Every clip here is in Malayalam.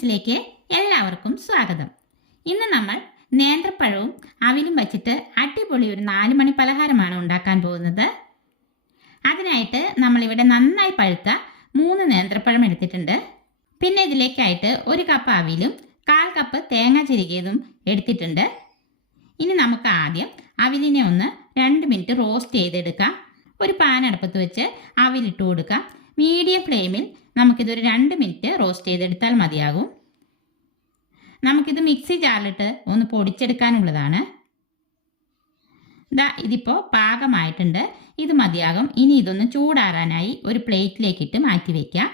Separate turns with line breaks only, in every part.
ടിപ്സിലേക്ക് എല്ലാവർക്കും സ്വാഗതം. ഇന്ന് നമ്മൾ നേന്ത്രപ്പഴവും അവിലും വച്ചിട്ട് അടിപൊളി ഒരു നാല് മണി പലഹാരമാണ് ഉണ്ടാക്കാൻ പോകുന്നത്. അതിനായിട്ട് നമ്മളിവിടെ നന്നായി പഴുത്ത മൂന്ന് നേന്ത്രപ്പഴം എടുത്തിട്ടുണ്ട്. പിന്നെ ഇതിലേക്കായിട്ട് ഒരു കപ്പ് അവിലും കാൽ കപ്പ് തേങ്ങ ചിരുകിയതും എടുത്തിട്ടുണ്ട്. ഇനി നമുക്ക് ആദ്യം അവിലിനെ ഒന്ന് രണ്ട് മിനിറ്റ് റോസ്റ്റ് ചെയ്തെടുക്കാം. ഒരു പാൻ അടുപ്പത്ത് വെച്ച് അവിലിട്ട് കൊടുക്കാം. മീഡിയം ഫ്ലെയിമിൽ നമുക്കിതൊരു രണ്ട് മിനിറ്റ് റോസ്റ്റ് ചെയ്തെടുത്താൽ മതിയാകും. നമുക്കിത് മിക്സി ജാറിലിട്ട് ഒന്ന് പൊടിച്ചെടുക്കാനുള്ളതാണ്. ദാ ഇതിപ്പോൾ പാകമായിട്ടുണ്ട്. ഇത് മതിയാകും. ഇനി ഇതൊന്ന് ചൂടാറാനായി ഒരു പ്ലേറ്റിലേക്കിട്ട് മാറ്റി വയ്ക്കാം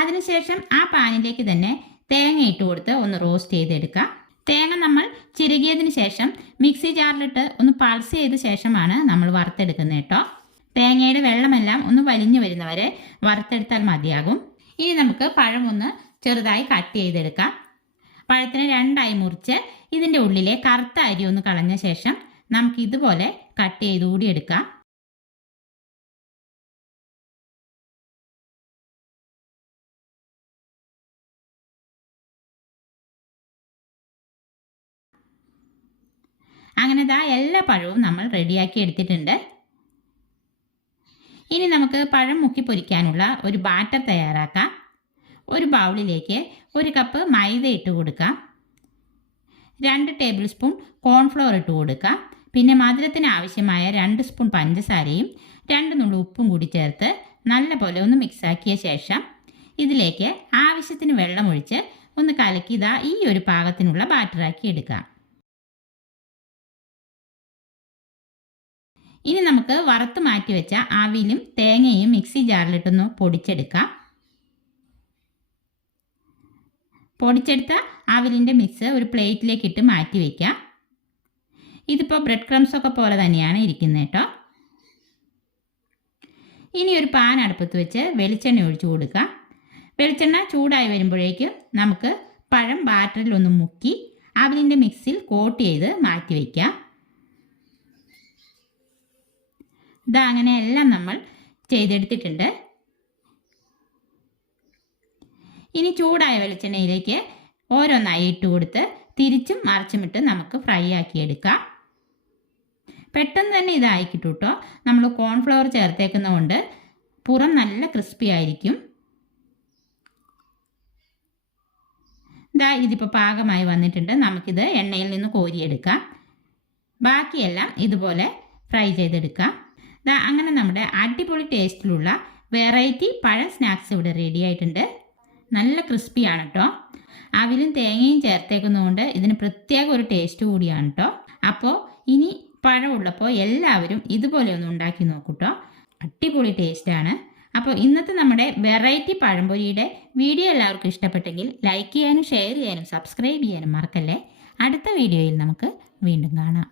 അതിനുശേഷം ആ പാനിലേക്ക് തന്നെ തേങ്ങ ഇട്ട് കൊടുത്ത് ഒന്ന് റോസ്റ്റ് ചെയ്തെടുക്കാം. തേങ്ങ നമ്മൾ ചിരുകിയതിന് ശേഷം മിക്സി ജാറിലിട്ട് ഒന്ന് പൾസ് ചെയ്ത ശേഷമാണ് നമ്മൾ വറുത്തെടുക്കുന്നത് കേട്ടോ. തേങ്ങയുടെ വെള്ളമെല്ലാം ഒന്ന് വലിഞ്ഞു വരുന്നവരെ വറുത്തെടുത്താൽ മതിയാകും. ഇനി നമുക്ക് പഴം ഒന്ന് ചെറുതായി കട്ട് ചെയ്തെടുക്കാം. പഴത്തിനെ രണ്ടായി മുറിച്ച് ഇതിന്റെ ഉള്ളിലെ കറുത്ത അരി ഒന്ന് കളഞ്ഞ ശേഷം നമുക്ക് ഇതുപോലെ കട്ട് ചെയ്ത് കൂടി എടുക്കാം. അങ്ങനെ ദാ എല്ലാ പഴവും നമ്മൾ റെഡിയാക്കി എടുത്തിട്ടുണ്ട്. ഇനി നമുക്ക് പഴം മുക്കി പൊരിക്കാനുള്ള ഒരു ബാറ്റർ തയ്യാറാക്കാം. ഒരു ബൗളിലേക്ക് ഒരു കപ്പ് മൈദ ഇട്ട് കൊടുക്കാം. രണ്ട് ടേബിൾ സ്പൂൺ കോൺഫ്ലോർ ഇട്ട് കൊടുക്കാം. പിന്നെ മധുരത്തിന് ആവശ്യമായ രണ്ട് സ്പൂൺ പഞ്ചസാരയും രണ്ട് നുള്ളു ഉപ്പും കൂടി ചേർത്ത് നല്ല പോലെ ഒന്ന് മിക്സാക്കിയ ശേഷം ഇതിലേക്ക് ആവശ്യത്തിന് വെള്ളമൊഴിച്ച് ഒന്ന് കലക്കി ഇതാ ഈ ഒരു പാകത്തിനുള്ള ബാറ്ററാക്കി എടുക്കാം. ഇനി നമുക്ക് വറുത്ത് മാറ്റി വെച്ച ആവിയിലും തേങ്ങയും മിക്സി ജാറിലിട്ടൊന്ന് പൊടിച്ചെടുക്കാം. പൊടിച്ചെടുത്ത ആവിലിന്റെ മിക്സ് ഒരു പ്ലേറ്റിലേക്ക് ഇട്ട് മാറ്റി വയ്ക്കാം ഇതിപ്പോൾ ബ്രെഡ് ക്രംസ് ഒക്കെ പോലെ തന്നെയാണ് ഇരിക്കുന്നത് കേട്ടോ. ഇനി ഒരു പാൻ അടുപ്പത്ത് വെച്ച് വെളിച്ചെണ്ണ ഒഴിച്ചു കൊടുക്കാം. വെളിച്ചെണ്ണ ചൂടായി വരുമ്പോഴേക്കും നമുക്ക് പഴം ബാറ്ററിൽ ഒന്ന് മുക്കി ആവിലിന്റെ മിക്സിൽ കോട്ട് ചെയ്ത് മാറ്റി വയ്ക്കാം ഇതാ അങ്ങനെ എല്ലാം നമ്മൾ ചെയ്തെടുത്തിട്ടുണ്ട്. ഇനി ചൂടായ വെളിച്ചെണ്ണയിലേക്ക് ഓരോന്നായി ഇട്ട് കൊടുത്ത് തിരിച്ചും മറിച്ചുമിട്ട് നമുക്ക് ഫ്രൈ ആക്കി എടുക്കാം. പെട്ടെന്ന് തന്നെ ഇതായി കിട്ടും കേട്ടോ നമ്മൾ കോൺഫ്ലവർ ചേർത്തേക്കുന്നതുകൊണ്ട് പുറം നല്ല ക്രിസ്പി ആയിരിക്കും. ഇതാ ഇതിപ്പോൾ പാകമായി വന്നിട്ടുണ്ട്. നമുക്കിത് എണ്ണയിൽ നിന്ന് കോരിയെടുക്കാം. ബാക്കിയെല്ലാം ഇതുപോലെ ഫ്രൈ ചെയ്തെടുക്കാം. ദാ അങ്ങനെ നമ്മുടെ അടിപൊളി ടേസ്റ്റിലുള്ള വെറൈറ്റി പഴ സ്നാക്സ് ഇവിടെ റെഡി ആയിട്ടുണ്ട്. നല്ല ക്രിസ്പിയാണ് കേട്ടോ അവിലും തേങ്ങയും ചേർത്തേക്കുന്നതുകൊണ്ട് ഇതിന് പ്രത്യേക ഒരു ടേസ്റ്റ് കൂടിയാണ് കേട്ടോ അപ്പോൾ ഇനി പഴമുള്ളപ്പോൾ എല്ലാവരും ഇതുപോലെ ഒന്ന് ഉണ്ടാക്കി നോക്കൂട്ടോ അടിപൊളി ടേസ്റ്റാണ് അപ്പോൾ ഇന്നത്തെ നമ്മുടെ വെറൈറ്റി പഴംപൊരിയുടെ വീഡിയോ എല്ലാവർക്കും ഇഷ്ടപ്പെട്ടെങ്കിൽ ലൈക്ക് ചെയ്യാനും ഷെയർ ചെയ്യാനും സബ്സ്ക്രൈബ് ചെയ്യാനും മറക്കല്ലേ? അടുത്ത വീഡിയോയിൽ നമുക്ക് വീണ്ടും കാണാം.